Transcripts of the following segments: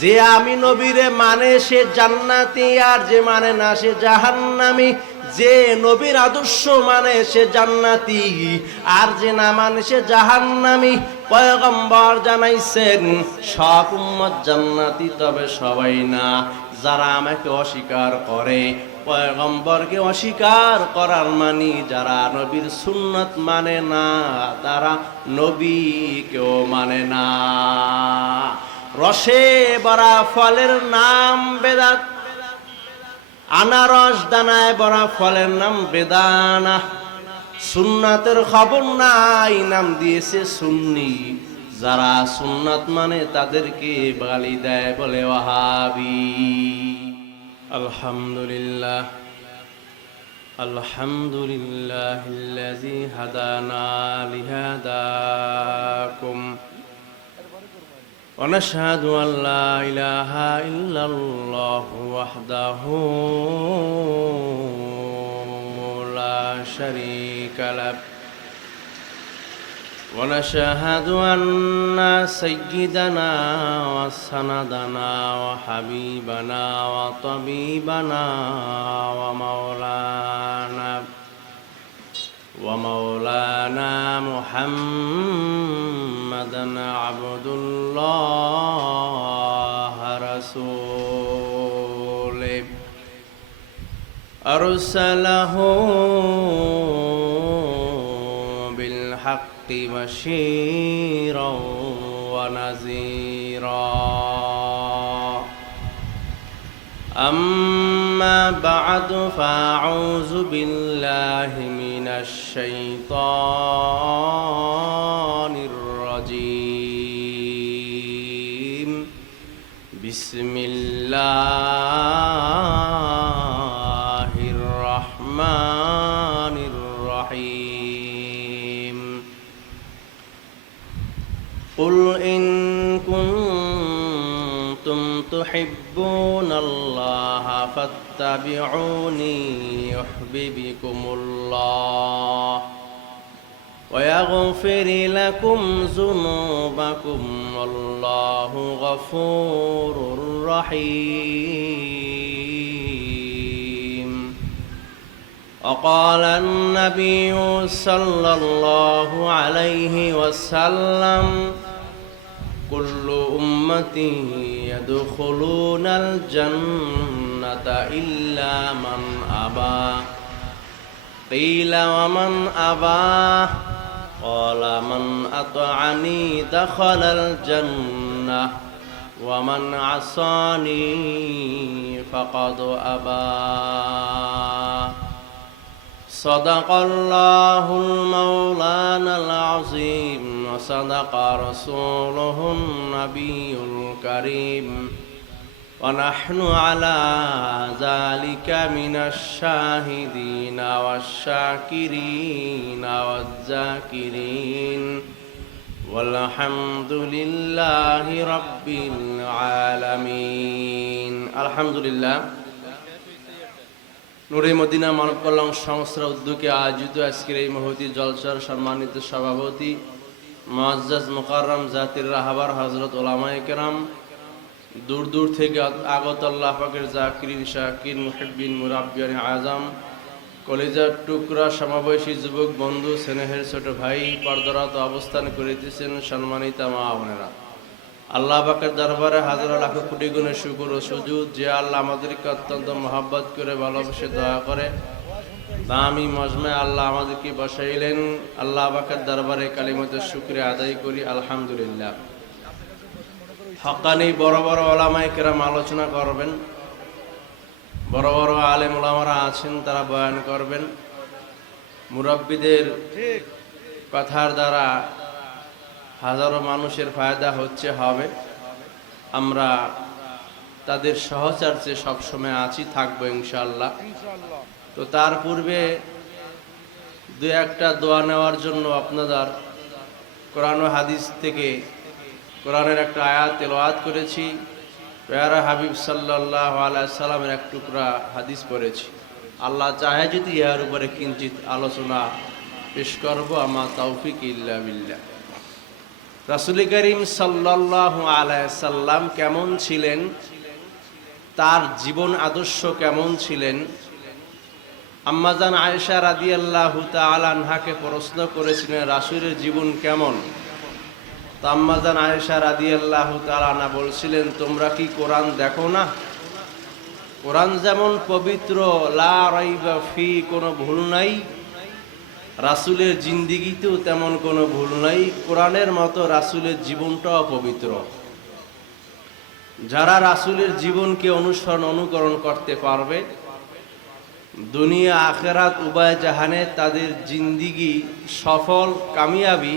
যে আমি নবীরে মানে সে জান্নাতি আর যে মানে না সে জাহান্নামি। যে নবীর আদর্শ মানে সে জান্নাতি আর যে না মানে সে জাহান্নামি। পয়গম্বর জানাইছেন, সব উম্মত জান্নাতি তবে সবাই না, যারা আমাকে অস্বীকার করে। পয়গম্বরকে অস্বীকার করার মানি যারা নবীর সুন্নত মানে না, তারা নবীকেও মানে না। রসে বরা ফলের নাম বেদাত আনারস দানায় বরা ফলের নাম বেদানা সুন্নাতের খবর নাই নাম দিয়েছে সুন্নি যারা সুন্নাত মানে তাদেরকে গালি দেয় বলে ওয়াহাবি আলহামদুলিল্লাহ الحمد لله الذي هدانا لهداكم ونشهد أن لا إله إلا الله وحده لا شريك له. ونشهد أن سيدنا وسندنا وحبيبنا وطبيبنا ومولانا ومولانا محمدا عبد الله رسوله. أرسله بالحق بشيرا ونذيرا. أما بعد فأعوذ بالله من الشيطان بسم الله الرحمن الرحيم قل إن كنتم تحبون الله فاتبعوني يحببكم الله ويغفر لكم ذنوبكم والله غفور رحيم وقال النبي صلى الله عليه وسلم كل أمتي يدخلون الجنة إلا من أبى قيل ومن أبى قال من أطعني دخل الجنة ومن عصاني فقد أبى. صدق الله المولانا العظيم وصدق رسوله النبي الكريم. ونحن على ذلك من الشاهدين والشاكرين والذاكرين. والحمد لله رب العالمين الحمد لله নুরে মদিনা মানব কল্যাণ সংস্থার উদ্যোগে আয়োজিত আজকের এই মহতি জলসার সম্মানিত সভাপতি মজ্জাজ মোকাররম জাতির রাহাবার হজরত ওলামায়ে কেরাম দূর দূর থেকে আগত আল্লাহ পাকের জাকিরিন শাকির মুহিবিন মুরাব্বিয়ান আজম কলেজার টুকরা সমাবেশী যুবক, বন্ধু, স্নেহের ছোট ভাই, পর্দরত অবস্থান করিতেছেন সম্মানিতা মা বোনেরা। আল্লাহ পাকের দরবারে হাজার লাখ কোটি গুণের শুকুর ও সুজুদ। যে আল্লাহ আমাদেরকে অত্যন্ত মহাব্বত করে, ভালোবেসে, দয়া করে। দামি মজমে আল্লাহ আমাদেরকে বসাইলেন। আল্লাহ পাকের দরবারে কালিমতের শুক্রিয়া আদায় করি, আলহামদুলিল্লাহ। হকানি বড় বড় ওলামায় কেরাম আলোচনা করবেন। বড় বড় আলেম ওলামারা আছেন তারা বয়ান করবেন। মুরব্বীদের কথার দ্বারা হাজারো মানুষের ফায়দা হচ্ছে হবে। আমরা তাদের সহচার্যে সবসময় আছি থাকব ইনশাল্লাহ তো তার পূর্বে দু একটা দোয়া নেওয়ার জন্য আপনাদের কোরআন ও হাদিস থেকে কোরআনের একটা আয়াত তেলাওয়াত করেছি। পেয়ারা হাবিব সাল্লাহ সাল্লামের এক টুকরা হাদিস পড়েছি। আল্লাহ চাহে যদি ইহার উপরে কিঞ্চিত আলোচনা পেশ করব আমার তৌফিক ইল্লা বিল্লাহ। রাসুল করিম সাল্লাহ আলাইসাল্লাম কেমন ছিলেন? তার জীবন আদর্শ কেমন ছিলেন? আম্মাজান আয়েশা রাদি আল্লাহ আনহাকে প্রশ্ন করেছিলেন, রাসুলের জীবন কেমন? তো আম্মাজান আয়েশা রাদি আল্লাহ আনা বলছিলেন, তোমরা কি কোরআন দেখো না? কোরআন যেমন পবিত্র, লা রাইবা ফি, কোনো ভুল নাই। রাসুলের জিন্দিগিতেও তেমন কোনো ভুল নাই। কোরআনের মতো রাসুলের জীবনটাও পবিত্র। যারা রাসুলের জীবনকে অনুসরণ, অনুকরণ করতে পারবে, দুনিয়া, আখেরাত উভয় জাহানে তাদের জিন্দিগি সফল, কামিয়াবি।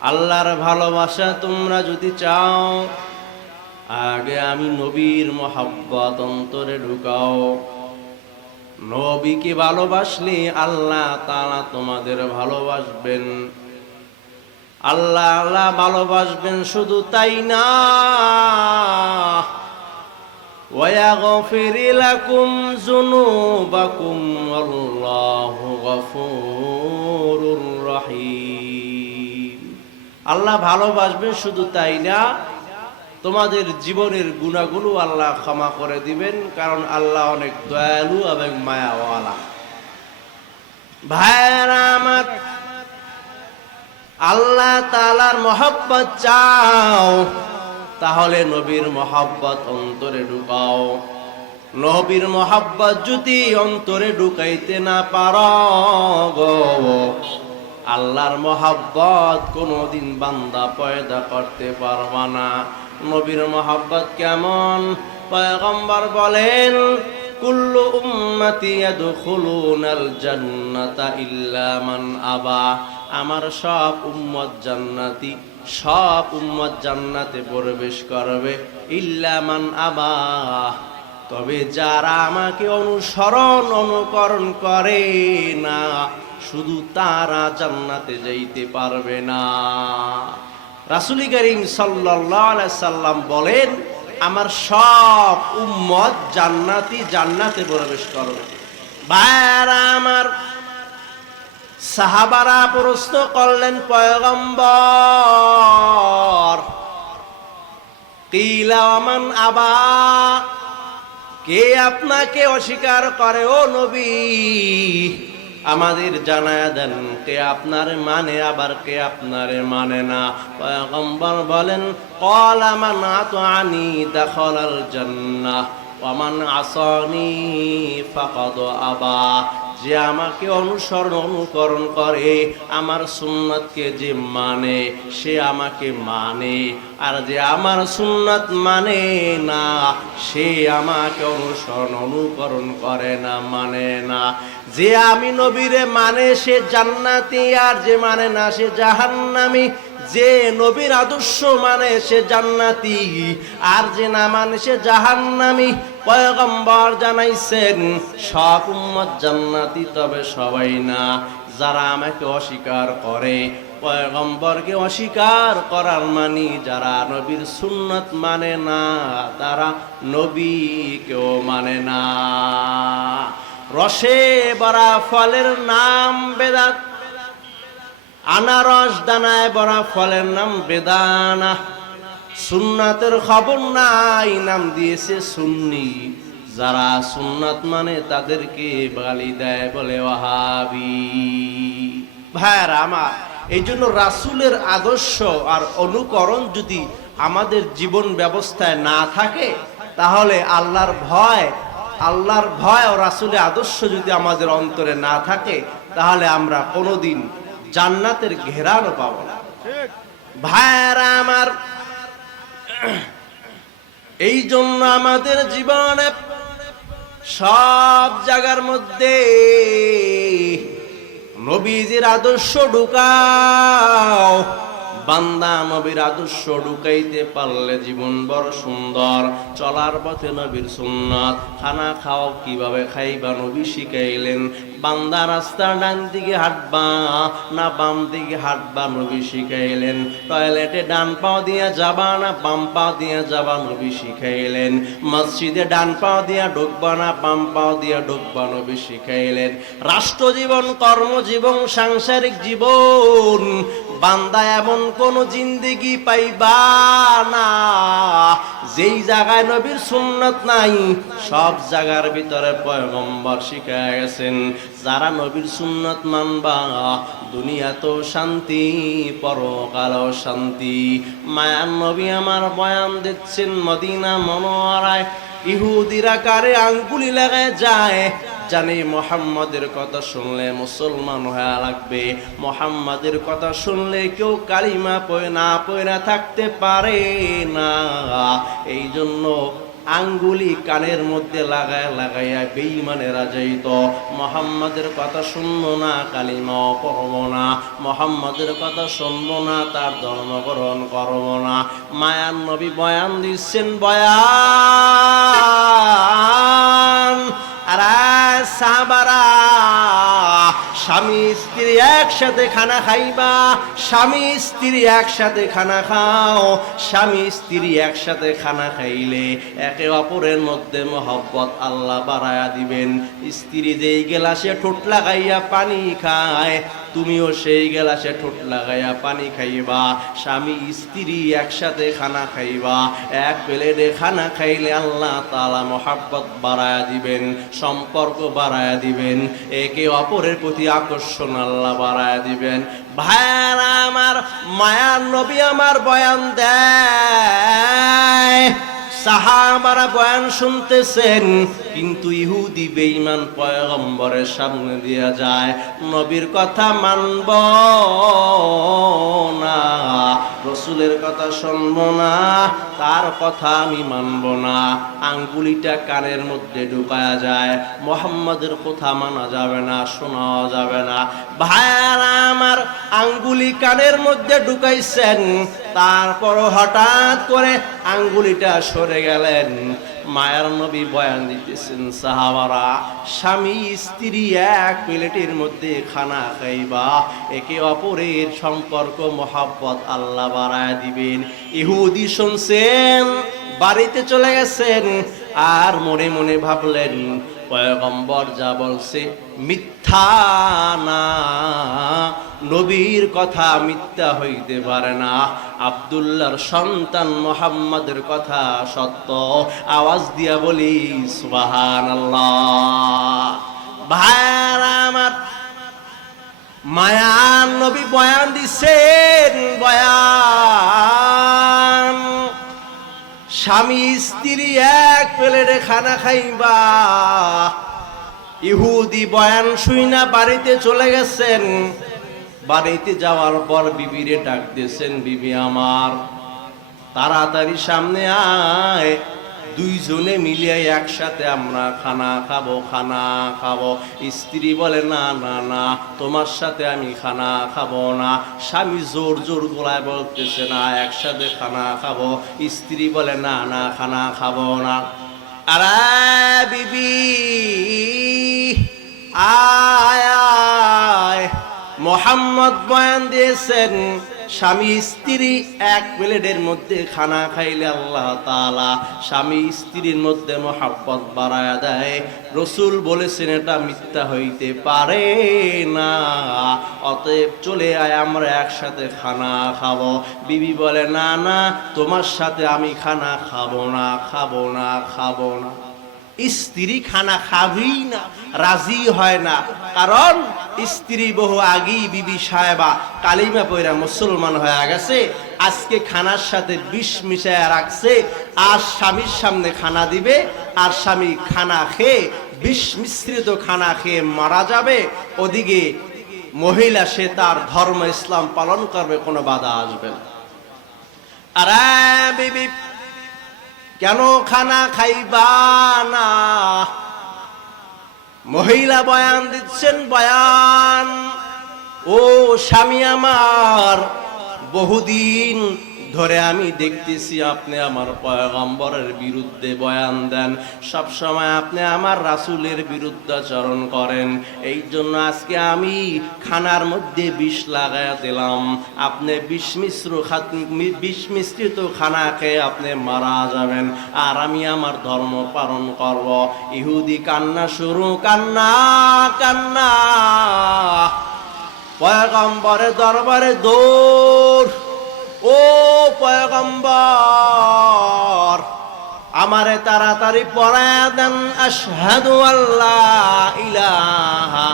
আল্লাহর ভালোবাসা তোমরা যদি চাও আগে আমি নবীর মহাব্বত অন্তরে ঢুকাও নবীকে ভালোবাসলে আল্লাহ তারা তোমাদের ভালোবাসবেন আল্লাহ আল্লাহ ভালোবাসবেন শুধু তাই না ويغفر لكم ذنوبكم والله غفور আল্লাহ ভালোবাসবেন শুধু তাই না? তোমাদের জীবনের গুণাগুলো আল্লাহ ক্ষমা করে দিবেন, কারণ আল্লাহ অনেক দয়ালু এবং মায়াওয়ালা। ভাইরা আমার, আল্লাহ তালার মহব্বত চাও, তাহলে নবীর মহব্বত অন্তরে ঢুকাও। নবীর মহব্বত যদি অন্তরে ঢুকাইতে না পার আল্লাহর মহাব্বত কোনোদিন বান্দা পয়দা করতে পারবা না। নবীর মহাব্বত কেমন? পয়গম্বর বলেন, কুল্লু উম্মতি ইয়াদখুলুনাল জান্নাতা ইল্লা মান আবা। আমার সব উম্মত জান্নাতি, সব উম্মত জান্নাতে প্রবেশ করবে ইল্লা মান আবা। তবে যারা আমাকে অনুসরণ, অনুকরণ করে না, শুধু তারা জান্নাতে যাইতে পারবে না। রাসুলি করিম সাল্লাম বলেন, আমার সব উম্মত জান্নাতি, জান্নাতে প্রবেশ করবে। ভাইয়ারা আমার, সাহাবারা প্রশ্ন করলেন, পয়গম্বর কিলামান আবা কে আপনাকে অস্বীকার করে, ও নবী। আমাদের জানায় দেন, কে আপনার মানে আবার কে আপনার মানে না। পয়গম্বর বলেন, কল আমান আনি দখল জান্নাহ ওয়ামান আসনি ফাকাদ আবা। যে আমাকে অনুসরণ অনুকরণ করে, আমার সুন্নাতকে যে মানে সে আমাকে মানে। আর যে আমার সুন্নাত মানে না, সে আমাকে অনুসরণ, অনুকরণ করে না মানে না। যে আমি নবীরে মানে সে জান্নাতি, আর যে মানে না, সে জাহান্নামি। যে নবীর আদর্শ মানে সে জান্নাতি, আর যে না মানে সে জাহান্নামি। পয়গম্বর জানাইছেন, সব উম্মত জান্নাতি, তবে সবাই না। যারা আমাকে অস্বীকার করে, পয়গম্বরকে অস্বীকার করার মানি যারা নবীর সুন্নত মানে না, তারা নবীকেও মানে না। রসে বরা ফলের নাম বেদাত আনারস দানায় বরা ফলের নাম বেদানা। সুন্নাতের খবর নাই, নাম দিয়েছে সুন্নি। যারা সুন্নাত মানে তাদেরকে গালি দেয় বলে ওয়াহাবি। ভাইয়ারা আমার, এই জন্য রাসুলের আদর্শ আর অনুকরণ যদি আমাদের জীবন ব্যবস্থায় না থাকে, তাহলে আল্লাহর ভয় আল্লাহর ভয় ও রাসুলের আদর্শ যদি আমাদের অন্তরে না থাকে, তাহলে আমরা কোনোদিন জান্নাতের ঘেরানো পাব না। ভাইরা আমার, এই জন্য আমাদের জীবনে সব জায়গার মধ্যে নবীজির আদর্শ ঢুকাও। বান্দা নবীর আদর্শ ঢুকাইতে পারলে জীবন বড় সুন্দর। চলার পথে নবীর সুন্নাত। খানা খাও, কীভাবে খাইবা নবী শিখাইলেন। বান্দা রাস্তার ডান দিকে হাঁটবা, না বাম দিকে হাঁটবা নবী শিখাইলেন। টয়লেটে ডান পাও দিয়া যাবা, না বাম পাও দিয়া যাবা নবী শিখাইলেন। মসজিদে ডান পাও দিয়া ঢুকবা, না বাম পাও দিয়া ঢুকবা নবী শিখাইলেন। রাষ্ট্র জীবন কর্মজীবন, সাংসারিক জীবন বান্দা এমন কোন জিন্দেগি পাইবা না। যেই জায়গায় নবীর সুন্নত নাই, সব জায়গার ভিতরে পয়গম্বর শিখায় গেছেন, যারা নবীর সুন্নত মানবা, দুনিয়াতেও শান্তি, পরকালও শান্তি। মায়ার নবী আমার বয়ান দিচ্ছেন, মদিনা মনোয়ারায় ইহুদিরা কারে আঙ্গুলি লাগায় যায় জানি মোহাম্মদের কথা শুনলে মুসলমান হয়ে লাগবে। মোহাম্মদের কথা শুনলে কেউ কালিমা না পয়না থাকতে পারে না। এই জন্য আঙ্গুলি কানের মধ্যে লাগায় লাগাইয়া বেইমানেরা যাইত মোহাম্মদের কথা শুনব না, কালিমা পড়ব না। মোহাম্মদের কথা শুনব না, তার ধর্মগ্রহণ করব না। মায়ার নবী বয়ান দিচ্ছেন, বয়ান। আর সাবারা, স্বামী, স্ত্রী একসাথে খানা খাইবা, স্বামী, স্ত্রী একসাথে খানা খাও, স্বামী, স্ত্রী একসাথে খানা খাইলে একে অপরের মধ্যে মহব্বত আল্লাহ বাড়ায়া দিবেন। স্ত্রী যেই গেলাসে ঠোঁট লাগাইয়া পানি খায় তুমিও সেই গেলাসে ঠোঁট লাগাইয়া পানি খাইবা। স্বামী, স্ত্রী একসাথে খানা খাইবা। এক প্লেটে খানা খাইলে আল্লাহ তালা মহাব্বত বাড়ায়া দিবেন, সম্পর্ক বাড়ায়া দিবেন, একে অপরের প্রতি আকর্ষণ আল্লাহ বাড়ায়া দিবেন। ভাইয়ারা আমার, মায়ার নবী আমার বয়ান দেয়। সাহাবারা বয়ান শুনতেছেন, কিন্তু ইহুদি বেঈমান পয়গম্বরের সামনে দিয়া যায়, নবীর কথা মানব না, রসুলের কথা শুনব না, তার কথা আমি মানব না। আঙ্গুলিটা কানের মধ্যে ঢুকায়া যায়, মোহাম্মদের কথা মানা যাবে না শোনা যাবে না। ভাইয়ারা আমার আঙ্গুলি কানের মধ্যে ঢুকাইছেন তারপর হঠাৎ করে আঙ্গুলিটা সরে গেলেন। মায়ার নবী বয়ান দিতেছেন, সাহাবারা, স্বামী, স্ত্রী এক প্লেটের মধ্যে খানা খাইবা। একে অপরের সম্পর্ক, মহাব্বত আল্লাহ বাড়ায় দিবেন। ইহুদি শুনছেন, বাড়িতে চলে গেছেন আর মনে মনে ভাবলেন, পয়গম্বর যা বলছে মিথ্যা না। নবীর কথা মিথ্যা হইতে পারে না। আবদুল্লাহর সন্তান মোহাম্মদের কথা সত্য। আওয়াজ দিয়া বলি সুবাহান আমার মায়ান নবী বয়ান দিছেন, বয়ান। স্বামী, স্ত্রী এক প্লেটে খানা খাইবা। ইহুদি বয়ান শুইনা বাড়িতে চলে গেছেন। বাড়িতে যাওয়ার পর বিবিরে ডাক দিয়েছেন, বিবি আমার, তাড়াতাড়ি সামনে আয়। দুইজনে মিলিয়ে একসাথে আমরা খানা খাব খানা খাব। স্ত্রী বলে, না না না, তোমার সাথে আমি খানা খাব না। স্বামী জোর জোর গোলায় বলতেছে, না, একসাথে খানা খাব। স্ত্রী বলে, না না, খানা খাব না। আরে, বিবি মোহাম্মদ বয়ান দিয়েছেন, স্বামী স্ত্রী এক প্লেটের মধ্যে খানা খাইলে আল্লাহ তালা স্বামী স্ত্রীর মধ্যে মহাব্বত বাড়ায় দেয়। রসুল বলেছেন, এটা মিথ্যা হইতে পারে না। অতএব চলে আয়, আমরা একসাথে খানা খাব। বিবি বলে, না না, তোমার সাথে আমি খানা খাব না খাব না খাব না। স্ত্রী খানা খাবেই না, রাজি হয় না। কারণ স্ত্রী বহু আগেই বিবি সাহেবা কালিমা পয়রা মুসলমান হয়ে গেছে, আজকে খানার সাথে বিষ মিশায় রাখছে, আর স্বামীর সামনে খানা দিবে, আর স্বামী খানা খেয়ে, বিষ মিশ্রিত খানা খেয়ে মারা যাবে। ওদিকে মহিলা, সে তার ধর্ম ইসলাম পালন করবে, কোনো বাধা আসবে না। আরে বিবি কেন খানা খাইবা না? মহিলা বয়ান দিচ্ছেন বয়ান ও স্বামী আমার বহুদিন ধরে আমি দেখতেছি আপনি আমার পয়গম্বরের বিরুদ্ধে বয়ান দেন। সব সময় আপনি আমার রাসূলের বিরুদ্ধাচরণ করেন। এই জন্য আজকে আমি খানার মধ্যে বিষ লাগায়া দিলাম। আপনি বিষ মিশ্র বিষ মিশ্রিত খানা খেয়ে আপনি মারা যাবেন। আর আমি আমার ধর্ম পালন করব। ইহুদি, কান্না শুরু। কান্না কান্না। পয়গম্বরের দরবারে দৌড়। ও পয়গম্বর আমারে তাড়াতাড়ি পড়ায় দেন আশহাদু আল্লাহ ইলাহা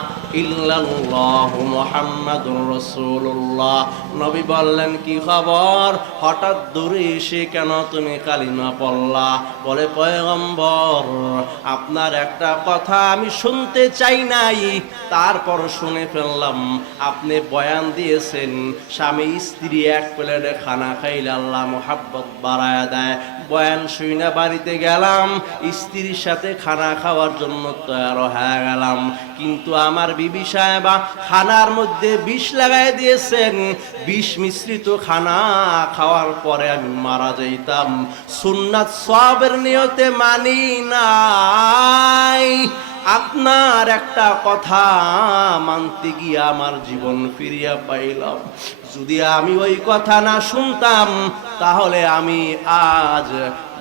নবী বললেন, কি খবর? হঠাৎ দূরে এসে কেন তুমি কালিমা পড়লা? বলে, পয়গম্বর, আপনার একটা কথা আমি শুনতে চাই নাই। তারপর শুনে ফেললাম, আপনি বয়ান দিয়েছেন, স্বামী স্ত্রী এক প্লেটে খানা খাইলে আল্লাহ মোহাব্বত বাড়ায় দেয়। বয়ান শুইনা বাড়িতে গেলাম, স্ত্রীর সাথে খানা খাওয়ার জন্য তৈরি হয়ে গেলাম। কিন্তু আমার বিবি সাহেবা খানার মধ্যে বিষ লাগাই দিয়েছেন। বিষ মিশ্রিত খানা খাওয়ার পরে আমি মারা যাইতাম। সুন্নাত সবের নিয়তে মানি নাই। আপনার একটা কথা মানতে গিয়ে আমার জীবন ফিরিয়া পাইলাম। যদি আমি ওই কথা না শুনতাম, তাহলে আমি আজ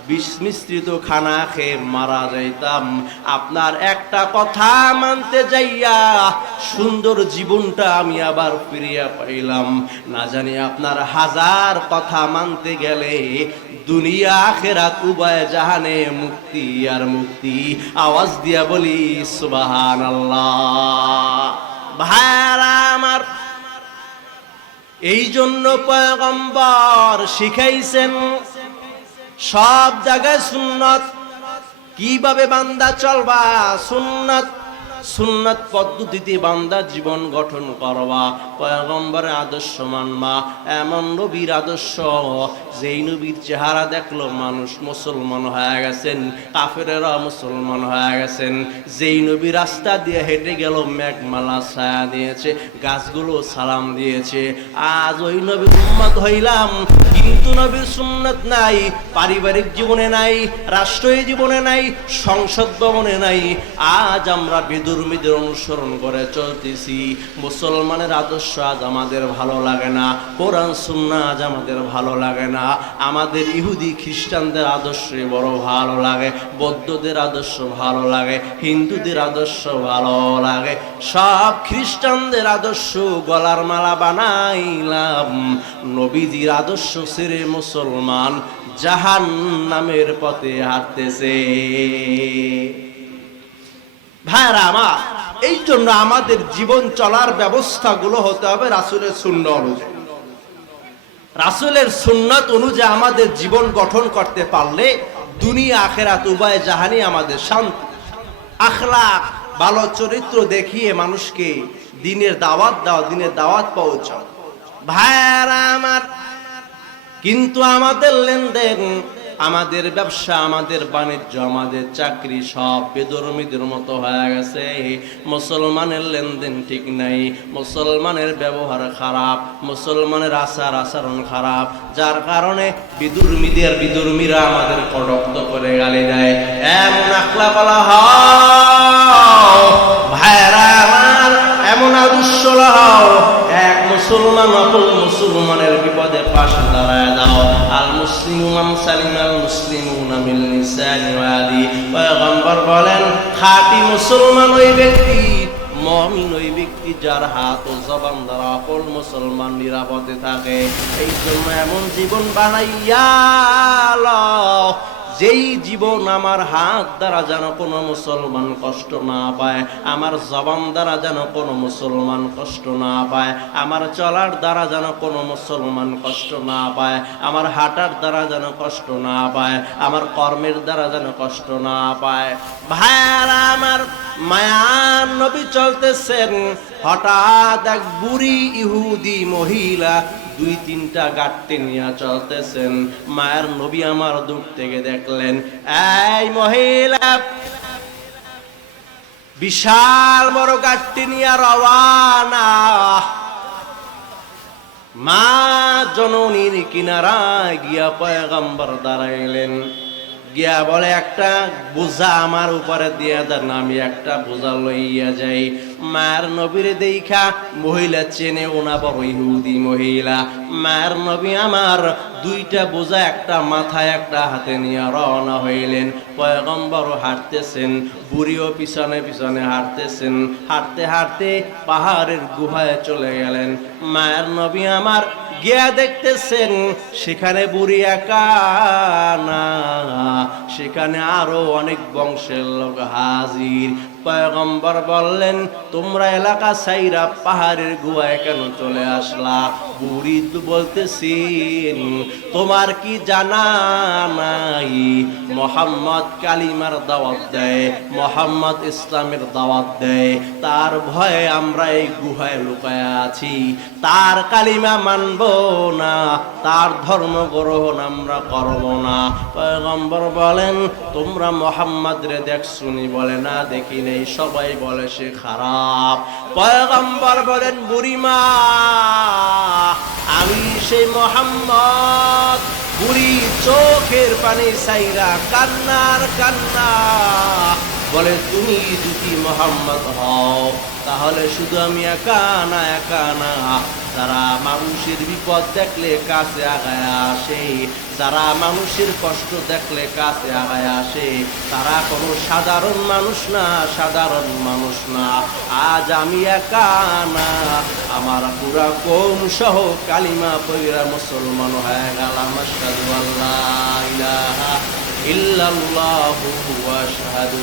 বিস্মিশ্রিত খানা খেয়ে মারা যাইতাম। আপনার একটা কথা মানতে যাইয়া সুন্দর জীবনটা আমি আবার ফিরিয়া পাইলাম। না জানি আপনার হাজার কথা মানতে গেলে দুনিয়া, আখেরাত, উভয় জাহানে মুক্তি আর মুক্তি। আওয়াজ দিয়া বলি সুবাহান আল্লাহ আমার এই জন্য পয়গম্বর শিখাইছেন সব জায়গায় সুন্নত। কীভাবে বান্দা চলবা? সুন্নত। সুন্নত পদ্ধতিতে বান্দা জীবন গঠন করবা। পয়গম্বরের আদর্শ মানবা, এমন নবীর আদর্শ। যেই নবীর চেহারা দেখল মানুষ মুসলমান হয়ে গেছেন, কাফেরেরা মুসলমান হয়ে গেছেন। যেই নবী রাস্তা দিয়ে হেঁটে গেল, মেঘমালা ছায়া দিয়েছে, গাছগুলো সালাম দিয়েছে। আজ ওই নবী উম্মত হইলাম, কিন্তু নবীর সুন্নত নাই, পারিবারিক জীবনে নাই, রাষ্ট্রীয় জীবনে নাই, সংসদ ভবনে নাই। আজ আমরা বেদুর্মীদের অনুসরণ করে চলতেছি। মুসলমানের আদর্শ আজ আমাদের ভালো লাগে না। কোরআন, সুন্না আজ আমাদের ভালো লাগে না। আমাদের ইহুদি খ্রিস্টানদের আদর্শ বড় ভালো লাগে। বৌদ্ধদের আদর্শ ভালো লাগে। হিন্দুদের আদর্শ ভালো লাগে। সব খ্রিস্টানদের আদর্শ গলার মালা বানাইলাম। নবীজির আদর্শ ছেড়ে মুসলমান জাহান নামের পথে হাঁটতেছে। ভাইরা আমার, এই জন্য আমাদের জীবন চলার ব্যবস্থাগুলো হতে হবে রাসুলের শূন্য অনুযায়ী। রাসুলের সুন্নত অনুযায়ী আমাদের জীবন গঠন করতে পারলে দুনিয়া, আখেরাত, উভয় জাহানি আমাদের শান্তি। আখলাক, ভালো চরিত্র দেখিয়ে মানুষকে দিনের দাওয়াত দাও, দিনের দাওয়াত পৌঁছাও। ভাইয়ারা আমার, কিন্তু আমাদের লেনদেন আমাদের ব্যবসা, আমাদের বাণিজ্য, আমাদের চাকরি সব বেদরমিদের মতো হয়ে গেছে। মুসলমানের লেনদেন ঠিক নাই, মুসলমানের ব্যবহার খারাপ, মুসলমানের আচার আচরণ খারাপ, যার কারণে বিদুর্মীদের বিদুর্মীরা আমাদের কটক্ত করে গালি দেয়। এমন আকলা বলা হও, ভাইরা আমার, এমন আদর্শ হও এক মুসলমান অপর মুসলমানের বিপদে পাশে দাঁড়ায় দাও। আল মুসলিম মান সালিম আল মুসলিমুনা মিন লিসানি ওয়া পয়গম্বর বলেন, খাঁটি মুসলমান ওই ব্যক্তি, মমিন ওই ব্যক্তি যার হাত ও জবান দ্বারা অপর মুসলমান নিরাপদে থাকে। এই জন্য এমন জীবন বানাইয়া যেই জীবন আমার হাত দ্বারা যেন কোনো মুসলমান কষ্ট না পায়, আমার জবান দ্বারা যেন কোনো মুসলমান কষ্ট না পায়, আমার চলার দ্বারা যেন কোনো মুসলমান কষ্ট না পায়, আমার হাঁটার দ্বারা যেন কষ্ট না পায়, আমার কর্মের দ্বারা যেন কষ্ট না পায়। ভাইয়ারা আমার মায়ার নবী চলতেছেন, হঠাৎ এক বুড়ি ইহুদি মহিলা দুই তিনটা গাঁটতে নিয়ে চলতেছেন। মায়ের নবী আমার দূর থেকে দেখলেন। এই মহিলা বিশাল বড় গাঁটটি নিয়ে রওয়ানা। মা জননীর কিনারায় গিয়া পয়গম্বর দাঁড়াইলেন। গিয়া বলে, একটা বোঝা আমার উপরে দিয়া দেন, আমি একটা বোঝা লইয়া যাই। মার নবীর দেখা মহিলা চেনে, ওনা বড় ইহুদি মহিলা। মার নবী আমার দুইটা বোঝা, একটা মাথায়, একটা হাতে নিয়ে রওনা হইলেন। পয়গম্বর হাঁটতেছেন, বুড়িও পিছনে পিছনে হাঁটতেছেন। হাঁটতে হাঁটতে পাহাড়ের গুহায় চলে গেলেন। মায়ের নবী আমার গিয়া দেখতেছেন সেখানে বুড়ি একা না। সেখানে আরও অনেক বংশের লোক হাজির। পয়গম্বর বললেন, তোমরা এলাকা সাইরা পাহাড়ের গুহায় কেন চলে আসলা? বুড়ি তো বলতেছেন, তোমার কি জানা নাই? মোহাম্মদ কালিমার দাওয়াত দেয়, মোহাম্মদ ইসলামের দাওয়াত দেয়। তার ভয়ে আমরা এই গুহায় লুকায় আছি। তার কালিমা মানব না, তার ধর্ম গ্রহণ আমরা করব না। পয়গম্বর বলেন, তোমরা মোহাম্মদ রে দেখ শুনি বলে না, দেখি নেই। সবাই বলে সে খারাপ। পয়গম্বর বলেন, বুড়িমা, আমি সে মোহাম্মদ। বুড়ি চোখের পানি সাইরা কান্নার কান্না। বলে, তুমি যদি মোহাম্মদ হও, তাহলে শুধু আমি একা না একা না। যারা মানুষের বিপদ দেখলে কাছে আগায় আসে, যারা মানুষের কষ্ট দেখলে কাছে আগায় আসে, তারা কোনো সাধারণ মানুষ না, সাধারণ মানুষ না। আজ আমি একা না, আমার পুরা কৌম সহ কালিমা পৈরা মুসলমান হয়ে গেলাম। আল্লাহ ইল্লাল্লাহু আশহাদু